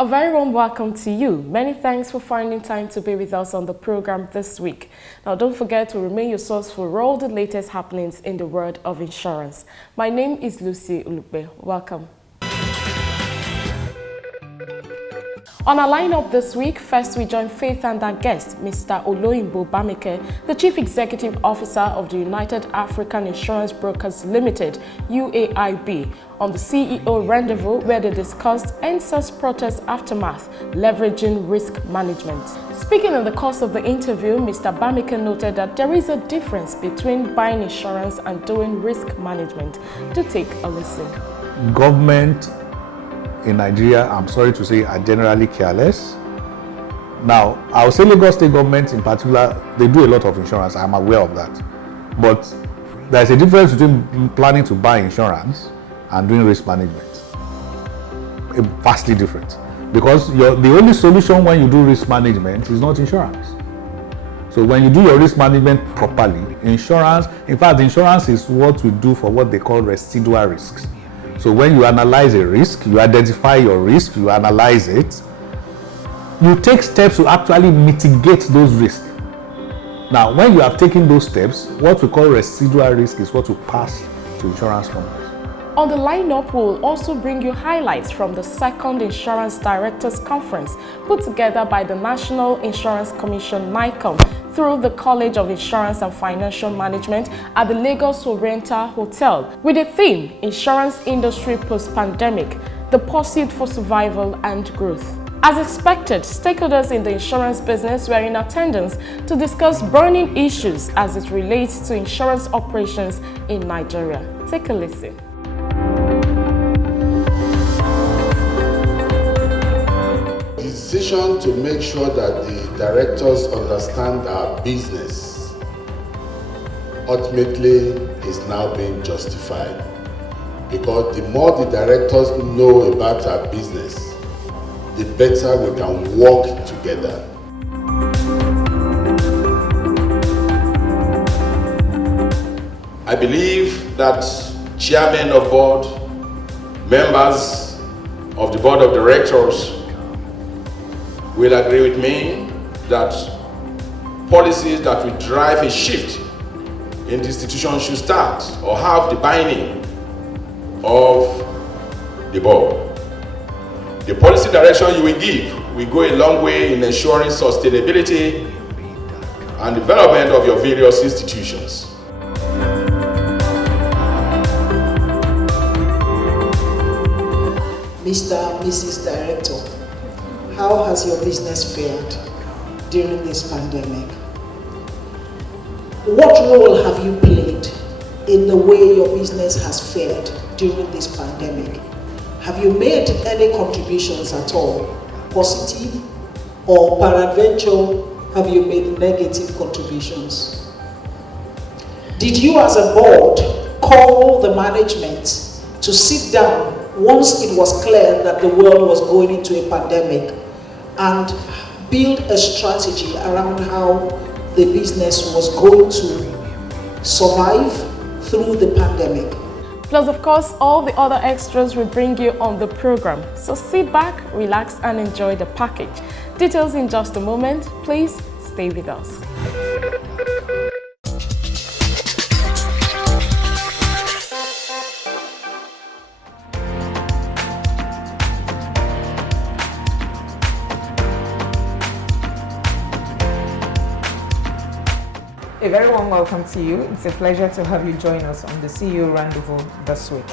A very warm welcome to you. Many thanks for finding time to be with us on the program this week. Now, don't forget to remain your source for all the latest happenings in the world of insurance. My name is Lucy Ulukbe. Welcome. On our lineup this week, first we join Faith and our guest, Mr. Oloyinbo Bamike, the Chief Executive Officer of the United African Insurance Brokers Limited, UAIB, on the CEO Rendezvous, where they discussed NSAS protest aftermath, leveraging risk management. Speaking in the course of the interview, Mr. Bamike noted that there is a difference between buying insurance and doing risk management. Do take a listen. Government in Nigeria, I'm sorry to say, are generally careless. Now, I would say Lagos State government in particular, they do a lot of insurance. I'm aware of that. But there's a difference between planning to buy insurance and doing risk management. Vastly different. Because the only solution when you do risk management is not insurance. So when you do your risk management properly, insurance is what we do for what they call residual risks. So when you analyze a risk, you identify your risk, you analyze it, you take steps to actually mitigate those risks. Now, when you have taken those steps, what we call residual risk is what will pass to insurance companies. On the lineup, we'll also bring you highlights from the second Insurance Directors Conference put together by the National Insurance Commission, NICOM, through the College of Insurance and Financial Management at the Lagos Oriental Hotel, with the theme, Insurance Industry Post-Pandemic, the Pursuit for Survival and Growth. As expected, stakeholders in the insurance business were in attendance to discuss burning issues as it relates to insurance operations in Nigeria. Take a listen. Decision to make sure that the directors understand our business ultimately is now being justified, because the more the directors know about our business, the better we can work together. I believe that chairmen of board, members of the board of directors will agree with me that policies that will drive a shift in the institution should start or have the binding of the board. The policy direction you will give will go a long way in ensuring sustainability and development of your various institutions. Mr. and Mrs. Director, how has your business fared during this pandemic? What role have you played in the way your business has fared during this pandemic? Have you made any contributions at all, positive, or peradventure have you made negative contributions? Did you as a board call the management to sit down once it was clear that the world was going into a pandemic and build a strategy around how the business was going to survive through the pandemic? Plus, of course, all the other extras we bring you on the program. So sit back, relax, and enjoy the package. Details in just a moment. Please stay with us. A very warm welcome to you. It's a pleasure to have you join us on the CEO Rendezvous this week.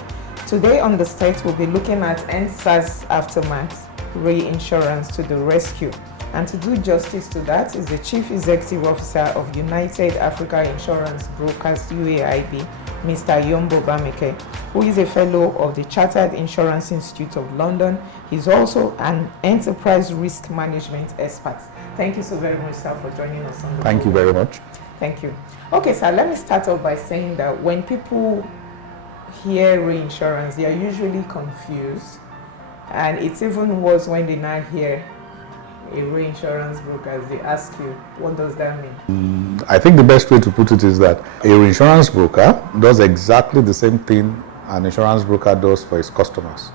Today on the site, we'll be looking at NSAS aftermath, reinsurance to the rescue. And to do justice to that is the Chief Executive Officer of United Africa Insurance Brokers, UAIB, Mr. Yombo Bamike, who is a fellow of the Chartered Insurance Institute of London. He's also an enterprise risk management expert. Thank you so very much, sir, for joining us on the Thank you very much. Thank you. Okay, sir, let me start off by saying that when people hear reinsurance, they are usually confused. And it's even worse when they now hear a reinsurance broker. They ask you, what does that mean? I think the best way to put it is that a reinsurance broker does exactly the same thing an insurance broker does for its customers.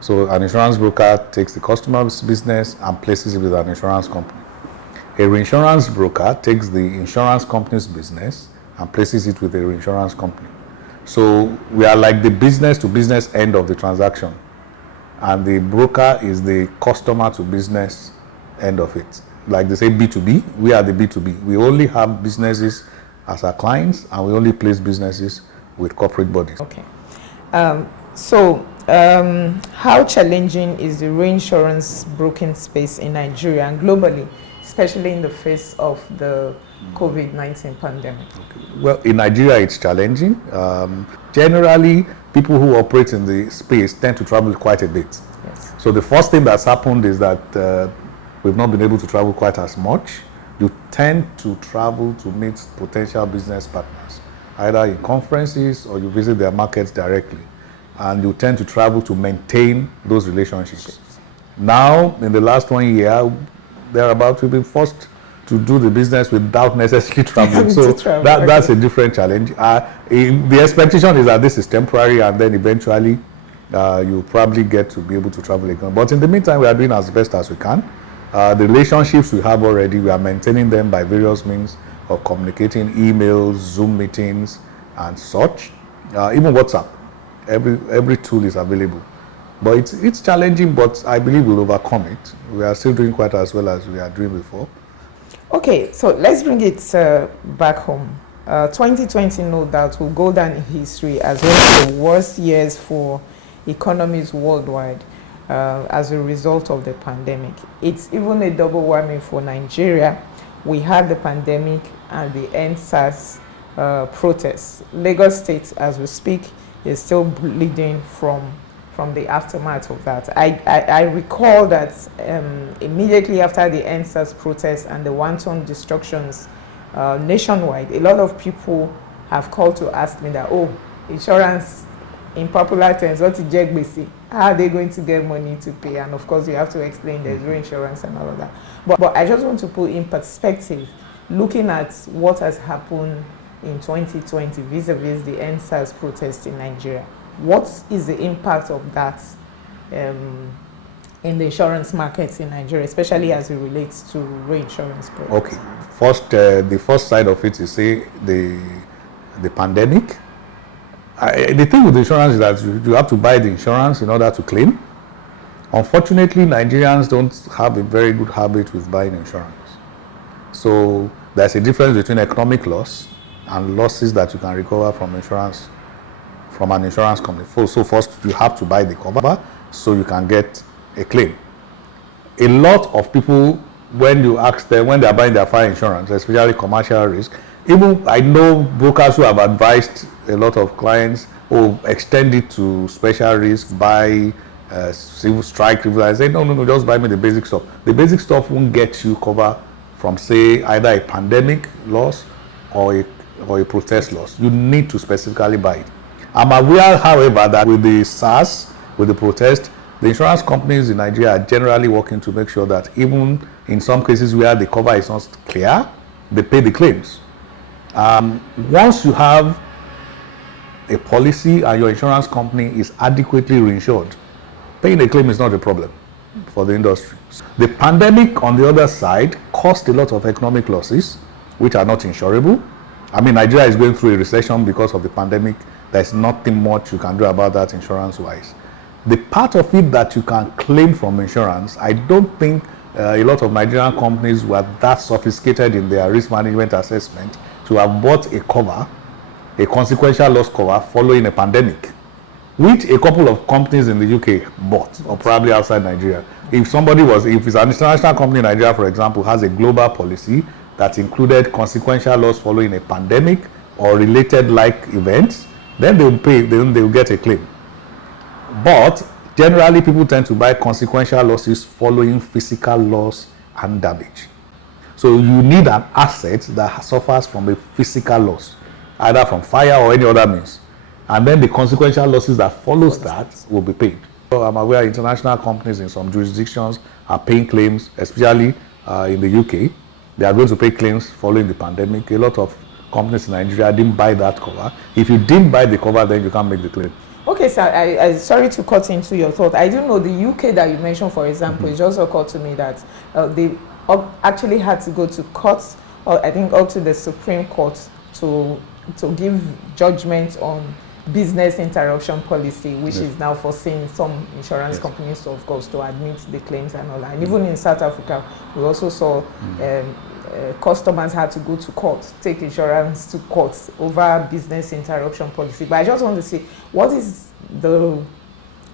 So an insurance broker takes the customer's business and places it with an insurance company. A reinsurance broker takes the insurance company's business and places it with a reinsurance company. So we are like the business to business end of the transaction, and the broker is the customer to business end of it. Like they say B2B, we are the B2B. We only have businesses as our clients, and we only place businesses with corporate bodies. Okay. How challenging is the reinsurance broking space in Nigeria and globally, especially in the face of the COVID-19 pandemic? Well, in Nigeria, it's challenging. Generally, people who operate in the space tend to travel quite a bit. Yes. So the first thing that's happened is that we've not been able to travel quite as much. You tend to travel to meet potential business partners, either in conferences or you visit their markets directly. And you tend to travel to maintain those relationships. Now, in the last 1 year, thereabout, we've been forced to do the business without necessarily traveling. So that's a different challenge. The expectation is that this is temporary, and then eventually you probably get to be able to travel again. But in the meantime, we are doing as best as we can. The relationships we have already, we are maintaining them by various means of communicating, emails, Zoom meetings, and such. Even WhatsApp. Every tool is available. But it's challenging, but I believe we'll overcome it. We are still doing quite as well as we are doing before. Okay, so let's bring it back home. 2020, no doubt, will go down in history as one of the worst years for economies worldwide as a result of the pandemic. It's even a double whammy for Nigeria. We had the pandemic and the EndSARS protests. Lagos State, as we speak, is still bleeding from the aftermath of that. I recall that immediately after the EndSARS protests and the wanton destructions nationwide, a lot of people have called to ask me that, oh, insurance, in popular terms, what is JEGBC? How are they going to get money to pay? And of course, you have to explain there's reinsurance and all of that. But I just want to put in perspective, looking at what has happened in 2020 vis-a-vis the EndSARS protest in Nigeria. What is the impact of that in the insurance markets in Nigeria, especially as it relates to reinsurance products? Okay. First, the first side of it is, say, the pandemic. The thing with insurance is that you have to buy the insurance in order to claim. Unfortunately, Nigerians don't have a very good habit with buying insurance. So there's a difference between economic loss and losses that you can recover from insurance, from an insurance company. So first, you have to buy the cover so you can get a claim. A lot of people, when you ask them, when they are buying their fire insurance, especially commercial risk, even I know brokers who have advised a lot of clients, oh, extend it to special risk, buy civil strike. I say, no, just buy me the basic stuff. The basic stuff won't get you cover from, say, either a pandemic loss or a protest loss. You need to specifically buy it. I'm aware, however, that with the SARS, with the protest, the insurance companies in Nigeria are generally working to make sure that even in some cases where the cover is not clear, they pay the claims. Once you have a policy and your insurance company is adequately reinsured, paying a claim is not a problem for the industry. The pandemic, on the other side, caused a lot of economic losses, which are not insurable. I mean, Nigeria is going through a recession because of the pandemic. There's nothing much you can do about that insurance-wise. The part of it that you can claim from insurance, I don't think a lot of Nigerian companies were that sophisticated in their risk management assessment to have bought a cover, a consequential loss cover following a pandemic, which a couple of companies in the UK bought, or probably outside Nigeria. If it's an international company in Nigeria, for example, has a global policy that included consequential loss following a pandemic or related like events, then they'll pay, they'll get a claim. But generally, people tend to buy consequential losses following physical loss and damage. So you need an asset that suffers from a physical loss, either from fire or any other means. And then the consequential losses that follows that will be paid. So I'm aware international companies in some jurisdictions are paying claims, especially in the UK. They are going to pay claims following the pandemic. A lot of companies in Nigeria didn't buy that cover. If you didn't buy the cover, then you can't make the claim. Okay, sir, I sorry to cut into your thought. I do know the UK that you mentioned, for example, it just occurred to me that they actually had to go to court, or I think up to the Supreme Court, to give judgment on business interruption policy, which is now forcing some insurance companies to, of course, to admit the claims and all that. And even in South Africa, we also saw customers had to go to court, take insurance to court over business interruption policy. But I just want to see, what is the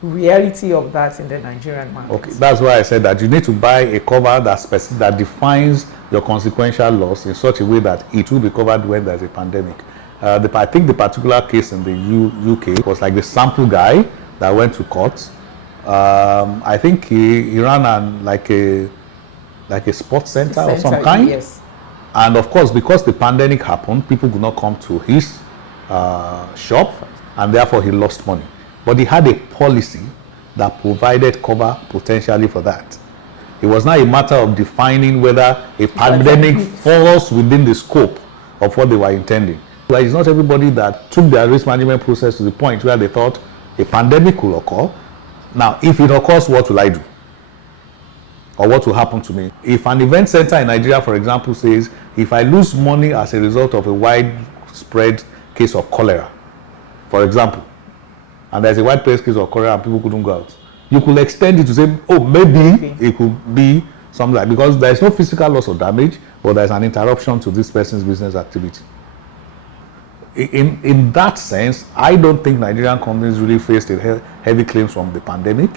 reality of that in the Nigerian market? Okay, that's why I said that you need to buy a cover that defines your consequential loss in such a way that it will be covered when there's a pandemic. I think the particular case in the UK was like the sample guy that went to court. I think he ran like a sports center of some kind. Yes. And of course, because the pandemic happened, people could not come to his shop, and therefore he lost money. But he had a policy that provided cover potentially for that. It was not a matter of defining whether a pandemic falls within the scope of what they were intending. Like, it's not everybody that took their risk management process to the point where they thought a pandemic will occur. Now, if it occurs, what will I do? Or what will happen to me? If an event center in Nigeria, for example, says, if I lose money as a result of a widespread case of cholera, for example, and there's a widespread case of cholera and people couldn't go out, you could extend it to say, oh, maybe it could be something like, because there's no physical loss or damage, but there's an interruption to this person's business activity. In that sense, I don't think Nigerian companies really faced heavy claims from the pandemic,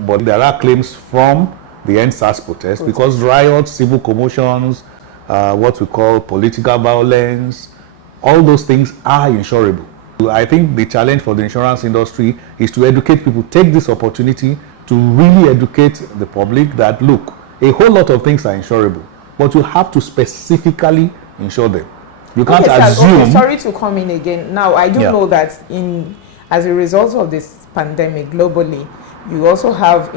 but there are claims from the EndSARS protest because riots, civil commotions, what we call political violence, all those things are insurable. I think the challenge for the insurance industry is to educate people, take this opportunity to really educate the public that, look, a whole lot of things are insurable, but you have to specifically insure them. You can't assume. Okay, sorry to come in again. Now, I do know that as a result of this pandemic globally, you also have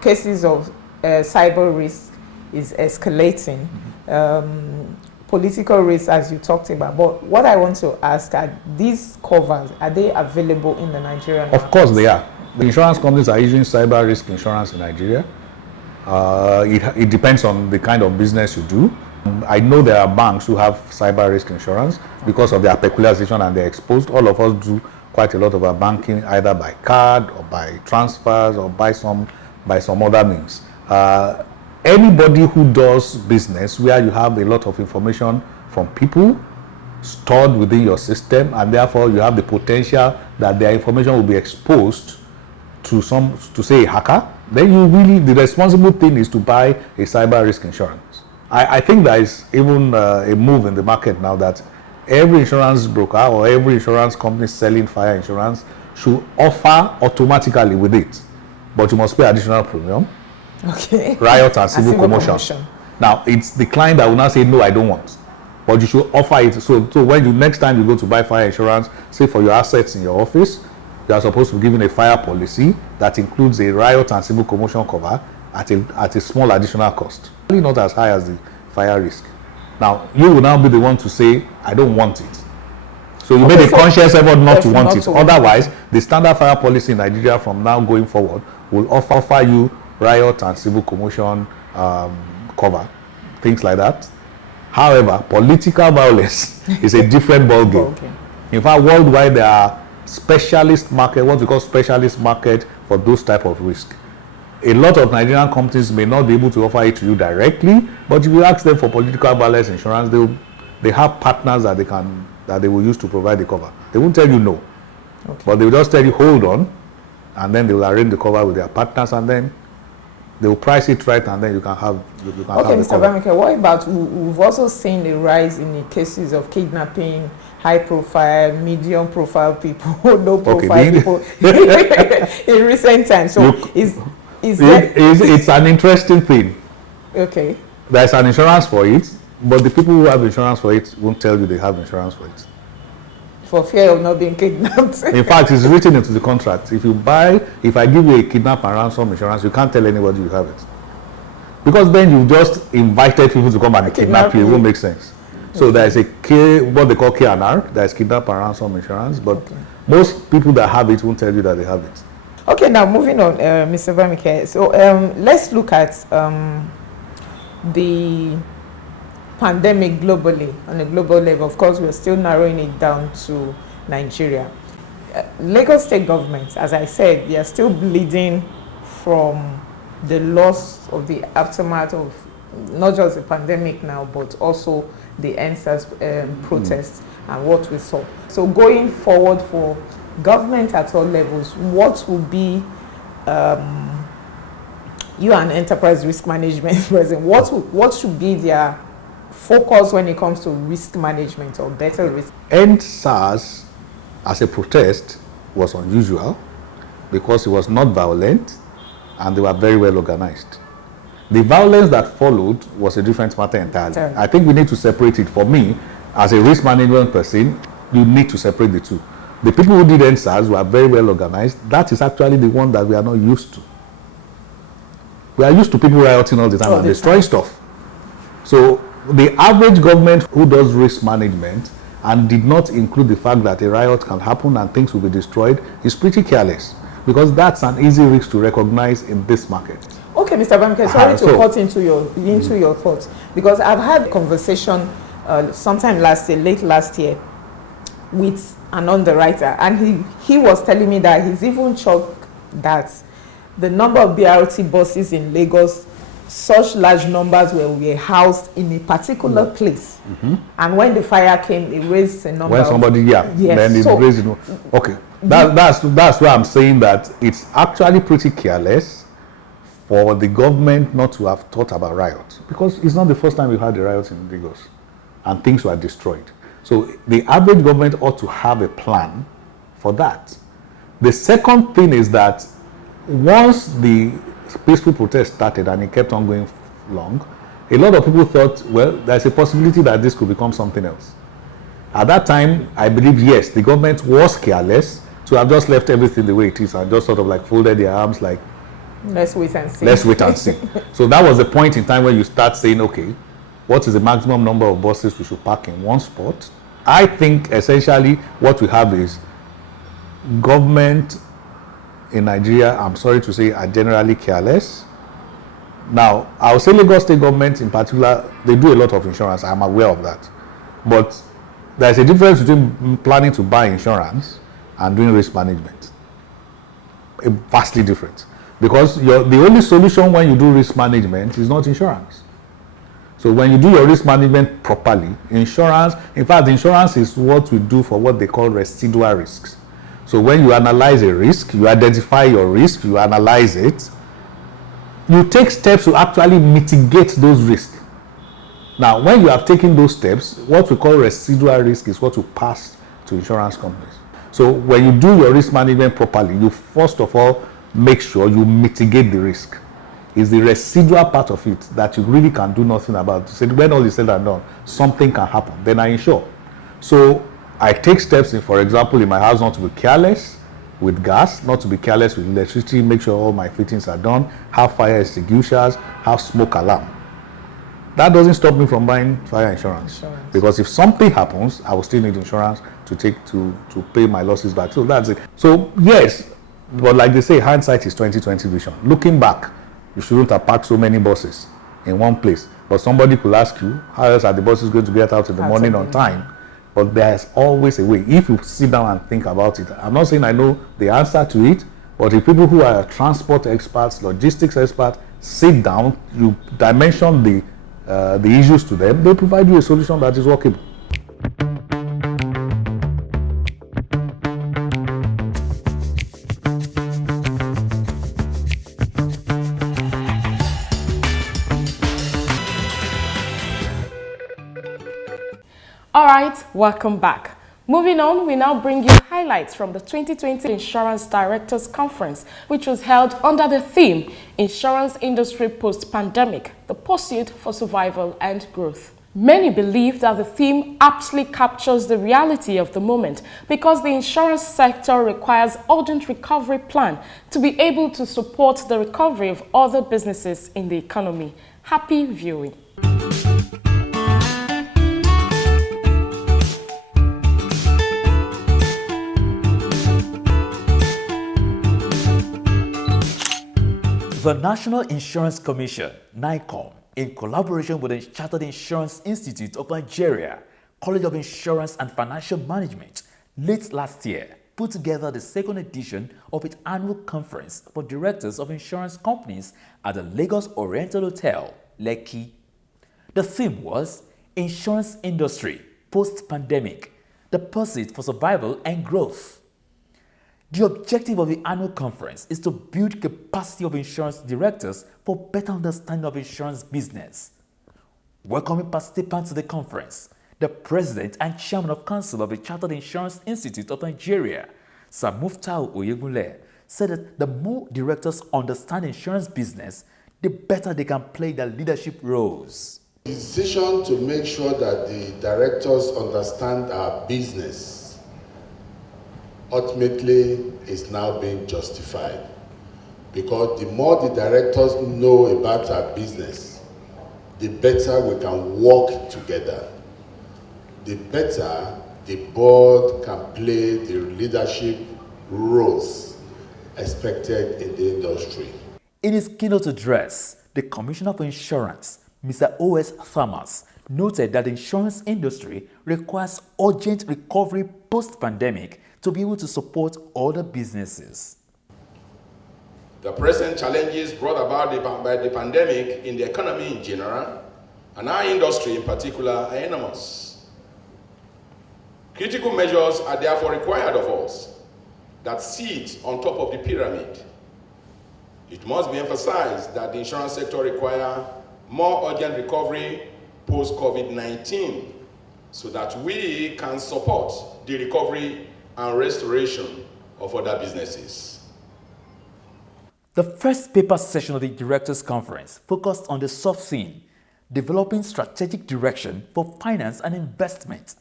cases of cyber risk is escalating. Political risk, as you talked about. But what I want to ask, are these covers, are they available in the Nigerian market? Of course they are. The insurance companies are using cyber risk insurance in Nigeria. It depends on the kind of business you do. I know there are banks who have cyber risk insurance because of their peculiarization and they're exposed. All of us do quite a lot of our banking either by card or by transfers or by some other means. Anybody who does business where you have a lot of information from people stored within your system, and therefore you have the potential that their information will be exposed to say a hacker, then the responsible thing is to buy a cyber risk insurance. I think there is even a move in the market now that every insurance broker or every insurance company selling fire insurance should offer automatically with it, but you must pay additional premium. Okay. Riot and civil commotion. Now, it's the client that will now say, no, I don't want. But you should offer it. So when next time you go to buy fire insurance, say for your assets in your office, you are supposed to be given a fire policy that includes a riot and civil commotion cover at a small additional cost. Really not as high as the fire risk. Now, you will now be the one to say, I don't want it. So you made a conscious effort not to want it. Otherwise, the standard fire policy in Nigeria from now going forward will offer you riot and civil commotion cover, things like that. However, political violence is a different ballgame. Okay. In fact, worldwide there are specialist market, what we call specialist market for those type of risk. A lot of Nigerian companies may not be able to offer it to you directly, but if you ask them for political violence insurance, they have partners that they will use to provide the cover. They won't tell you no, but they will just tell you hold on, and then they will arrange the cover with their partners, and then they will price it right, and then you can have Mr. Bamike, what about, we've also seen a rise in the cases of kidnapping, high profile, medium profile people, low profile Okay, people in recent times. So it's an interesting thing. Okay. There's an insurance for it, but the people who have insurance for it won't tell you they have insurance for it. For fear of not being kidnapped. In fact, it's written into the contract. If I give you a kidnap and ransom insurance, you can't tell anybody you have it. Because then you've just invited people to come and kidnap you. It won't make sense. So there's what they call K&R, there's kidnap and ransom insurance, but most people that have it won't tell you that they have it. Okay, now moving on, Mr. Bamike. So let's look at the pandemic globally, on a global level. Of course, we're still narrowing it down to Nigeria. Lagos state government, as I said, they are still bleeding from the loss of the aftermath of not just the pandemic now, but also the EndSARS protests and what we saw. So going forward for government at all levels, what will be you and enterprise risk management president, what should be their focus when it comes to risk management or better risk? EndSARS as a protest was unusual because it was not violent and they were very well organized. The violence that followed was a different matter entirely. I think we need to separate it. For me, as a risk management person, you need to separate the two. The people who did EndSARS were very well organized. That is actually the one that we are not used to. We are used to people rioting all the time and destroying stuff. So the average government who does risk management and did not include the fact that a riot can happen and things will be destroyed is pretty careless, because that's an easy risk to recognize in this market. Okay, Mr. Bamike, sorry to cut into your thoughts, because I've had a conversation sometime late last year with an underwriter, and he was telling me that he's even shocked that the number of BRT buses in Lagos, such large numbers were housed in a particular place, and when the fire came, it raised a number. When somebody, then it raised. Okay, that's why I'm saying that it's actually pretty careless for the government not to have thought about riots, because it's not the first time we've had a riot in Lagos and things were destroyed. So the average government ought to have a plan for that. The second thing is that once the peaceful protest started and it kept on going long, a lot of people thought, well, there's a possibility that this could become something else. At that time, I believe, yes, the government was careless to have just left everything the way it is and just sort of like folded their arms like, let's wait and see. Let's wait and see. So that was the point in time where you start saying, okay, what is the maximum number of buses we should park in one spot? I think essentially what we have is government in Nigeria, I'm sorry to say, are generally careless. Now, I'll say Lagos state government in particular, they do a lot of insurance. I'm aware of that. But there's a difference between planning to buy insurance and doing risk management. Vastly different. Because the only solution when you do risk management is not insurance. So when you do your risk management properly, insurance is what we do for what they call residual risks. So when you analyze a risk, you identify your risk, you analyze it, you take steps to actually mitigate those risks. Now, when you have taken those steps, what we call residual risk is what you pass to insurance companies. So when you do your risk management properly, you first of all make sure you mitigate the risk. It's the residual part of it that you really can do nothing about. So when all is said and done, something can happen. Then I insure. So I take steps in, for example, in my house not to be careless with gas, not to be careless with electricity, make sure all my fittings are done, have fire extinguishers, have smoke alarm. That doesn't stop me from buying fire insurance. Because if something happens, I will still need insurance to pay my losses back. So that's it. So yes, but like they say, hindsight is 20/20 vision. Looking back, you shouldn't have packed so many buses in one place. But somebody could ask you, how else are the buses going to get out in the morning on time? But there's always a way. If you sit down and think about it, I'm not saying I know the answer to it, but if people who are transport experts, logistics experts, sit down, you dimension the issues to them, they provide you a solution that is workable. All right, welcome back. Moving on, we now bring you highlights from the 2020 Insurance Directors Conference, which was held under the theme Insurance Industry Post-Pandemic, the Pursuit for Survival and Growth. Many believe that the theme aptly captures the reality of the moment because the insurance sector requires urgent recovery plan to be able to support the recovery of other businesses in the economy. Happy viewing. The National Insurance Commission, NICOM, in collaboration with the Chartered Insurance Institute of Nigeria, College of Insurance and Financial Management, late last year, put together the second edition of its annual conference for directors of insurance companies at the Lagos Oriental Hotel, Lekki. The theme was Insurance Industry Post-Pandemic, the Pursuit for Survival and Growth. The objective of the annual conference is to build capacity of insurance directors for better understanding of insurance business. Welcoming participants to the conference, the President and Chairman of Council of the Chartered Insurance Institute of Nigeria, Sir Muftau Oyegunle, said that the more directors understand insurance business, the better they can play their leadership roles. The decision to make sure that the directors understand our business ultimately is now being justified, because the more the directors know about our business, the better we can work together, the better the board can play the leadership roles expected in the industry. In his keynote address, the Commissioner for Insurance, Mr. O.S. Thomas, noted that the insurance industry requires urgent recovery post-pandemic to be able to support other businesses. The present challenges brought about by the pandemic in the economy in general and our industry in particular are enormous. Critical measures are therefore required of us that sit on top of the pyramid. It must be emphasized that the insurance sector requires more urgent recovery post-COVID-19 so that we can support the recovery and restoration of other businesses. The first paper session of the Directors' Conference focused on the sub-theme, developing strategic direction for finance and investment,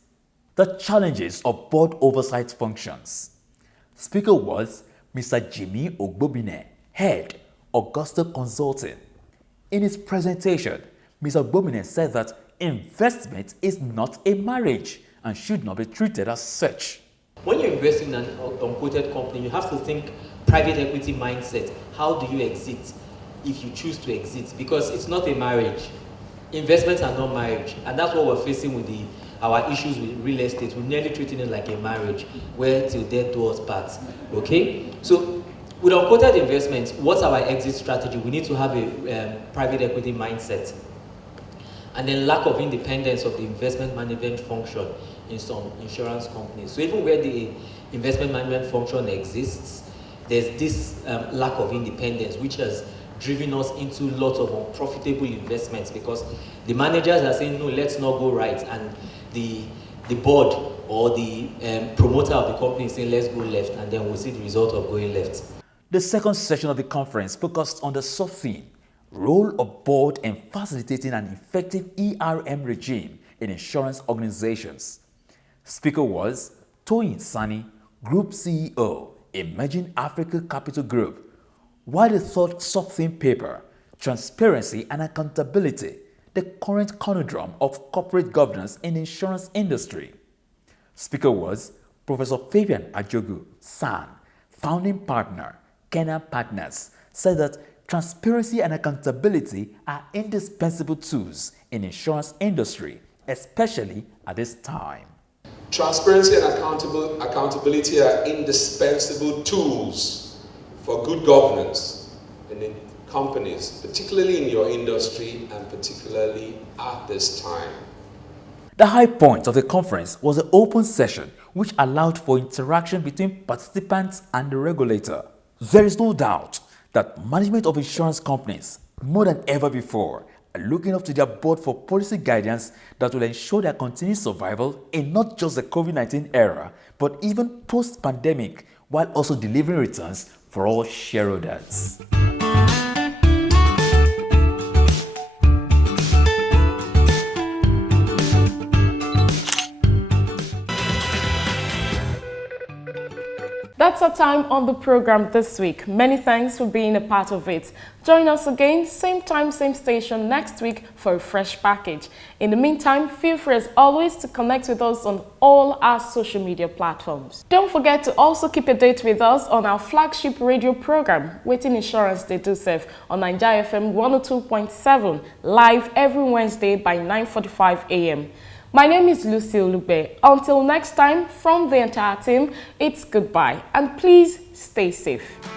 the challenges of board oversight functions. Speaker was Mr. Jimmy Ogbobine, Head, Augusta Consulting. In his presentation, Mr. Ogbobine said that investment is not a marriage and should not be treated as such. When you invest in an unquoted company, you have to think private equity mindset. How do you exit if you choose to exit? Because it's not a marriage. Investments are not marriage. And that's what we're facing with our issues with real estate. We're nearly treating it like a marriage, where till death do us part. Okay? So with unquoted investments, what's our exit strategy? We need to have a private equity mindset. And then lack of independence of the investment management function in some insurance companies. So even where the investment management function exists, there's this lack of independence, which has driven us into lots of unprofitable investments, because the managers are saying, no, let's not go right. And the board or the promoter of the company is saying, let's go left. And then we'll see the result of going left. The second session of the conference focused on the sub-theme, role of board in facilitating an effective ERM regime in insurance organizations. Speaker was Toyin Sani, Group CEO, Emerging Africa Capital Group, while the third sub-theme paper, Transparency and Accountability, the current conundrum of corporate governance in the insurance industry. Speaker was Professor Fabian Ajogu, SAN, founding partner, Kenna Partners, said that transparency and accountability are indispensable tools in the insurance industry, especially at this time. Transparency and accountability are indispensable tools for good governance in companies, particularly in your industry and particularly at this time. The high point of the conference was an open session which allowed for interaction between participants and the regulator. There is no doubt that management of insurance companies, more than ever before, are looking up to their board for policy guidance that will ensure their continued survival in not just the COVID-19 era, but even post-pandemic, while also delivering returns for all shareholders. That's our time on the program this week. Many thanks for being a part of it. Join us again, same time, same station next week for a fresh package. In the meantime, feel free as always to connect with us on all our social media platforms. Don't forget to also keep a date with us on our flagship radio program, Waiting Insurance They Do Serve, on Nigeria FM 102.7, live every Wednesday by 9:45 a.m. My name is Lucy Olugbe. Until next time, from the entire team, it's goodbye and please stay safe.